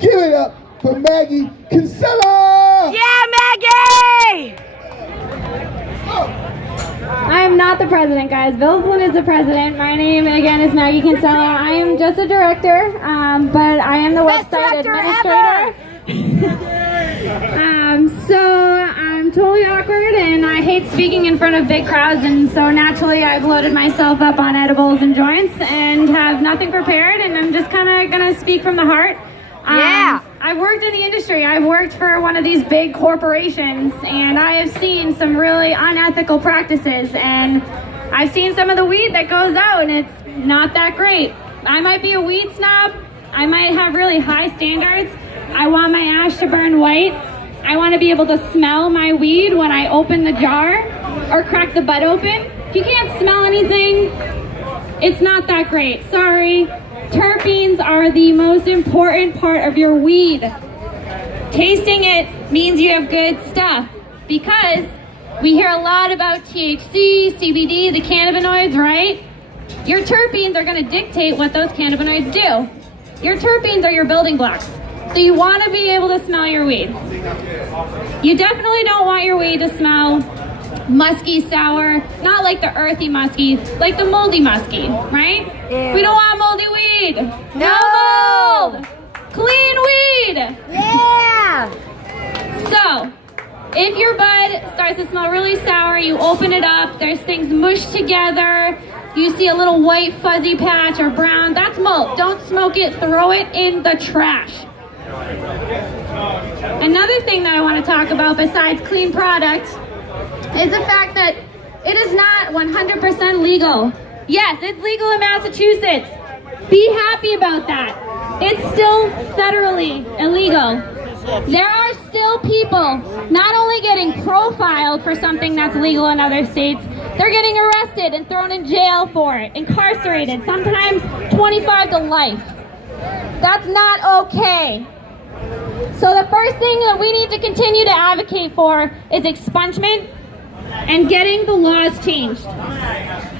Give it up for Maggie Kinsella! Yeah, Maggie! I am not the president, guys. Bill Flynn is the president. My name, again, is Maggie Kinsella. I am just a director, but I am the website administrator. So I'm totally awkward, and I hate speaking in front of big crowds, and so naturally I've loaded myself up on edibles and joints and have nothing prepared, and I'm just kind of going to speak from the heart. Yeah. I've worked in the industry. I've worked for one of these big corporations, and I have seen some really unethical practices, and I've seen some of the weed that goes out, and it's not that great. I might be a weed snob. I might have really high standards. I want my ash to burn white. I want to be able to smell my weed when I open the jar or crack the bud open. If you can't smell anything, it's not that great. Sorry. Terpenes are the most important part of your weed. Tasting it means you have good stuff, because we hear a lot about THC, CBD, the cannabinoids, right? Your terpenes are going to dictate what those cannabinoids do. Your terpenes are your building blocks. So you want to be able to smell your weed. You definitely don't want your weed to smell musky, sour, not like the earthy musky, like the moldy musky, right? Ew. We don't want moldy weed. No. mold. Clean weed. Yeah! So, if your bud starts to smell really sour, you open it up, there's things mushed together, you see a little white fuzzy patch or brown, that's mold. Don't smoke it, throw it in the trash. Another thing that I want to talk about besides clean products is the fact that it is not 100% legal. Yes, it's legal in Massachusetts. Be happy about that. It's still federally illegal. There are still people not only getting profiled for something that's legal in other states, they're getting arrested and thrown in jail for it, incarcerated, sometimes 25 to life. That's not okay. So the first thing that we need to continue to advocate for is expungement and getting the laws changed.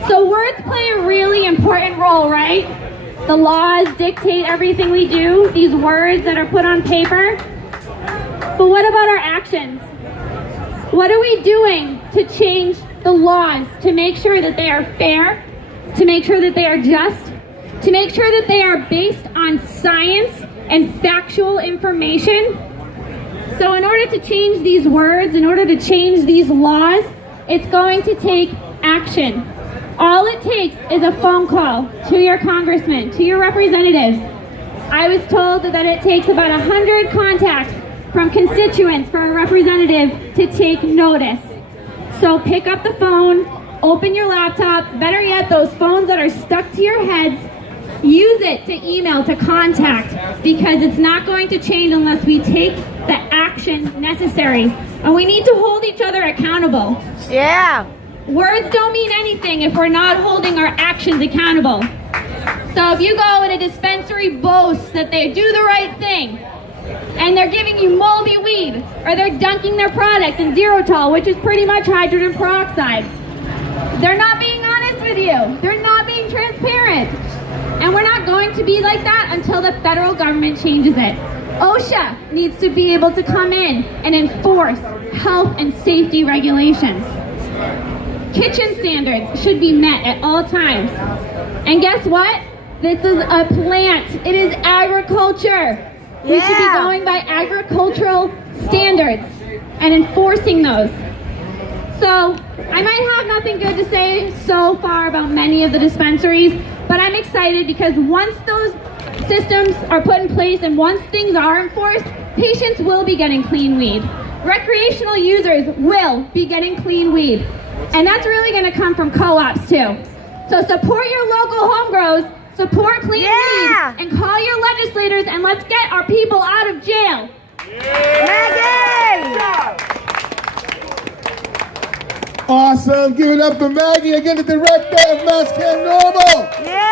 So words play a really important role, right? The laws dictate everything we do, these words that are put on paper. But what about our actions? What are we doing to change the laws, to make sure that they are fair, to make sure that they are just, to make sure that they are based on science and factual information? So in order to change these words, in order to change these laws, it's going to take action. All it takes is a phone call to your congressman, to your representatives. I was told that it takes about 100 contacts from constituents for a representative to take notice. So pick up the phone, open your laptop, better yet, those phones that are stuck to your heads, use it to email, to contact, because it's not going to change unless we take the action necessary. And we need to hold each other accountable. Yeah! Words don't mean anything if we're not holding our actions accountable. So if you go in a dispensary, boast that they do the right thing, and they're giving you moldy weed, or they're dunking their product in Xerotol, which is pretty much hydrogen peroxide, they're not being honest with you. They're not being transparent. And we're not going to be like that until the federal government changes it. OSHA needs to be able to come in and enforce health and safety regulations. Kitchen standards should be met at all times. And guess what? This is a plant. It is agriculture. We should be going by agricultural standards and enforcing those. So I might have nothing good to say so far about many of the dispensaries, but I'm excited because once those systems are put in place and once things are enforced, patients will be getting clean weed. Recreational users will be getting clean weed. And that's really going to come from co-ops too. So support your local home grows, support clean weed, and call your legislators, and let's get our people out of jail. Maggie! Awesome. Give it up for Maggie, again, the director of MassCann Normal. Yeah!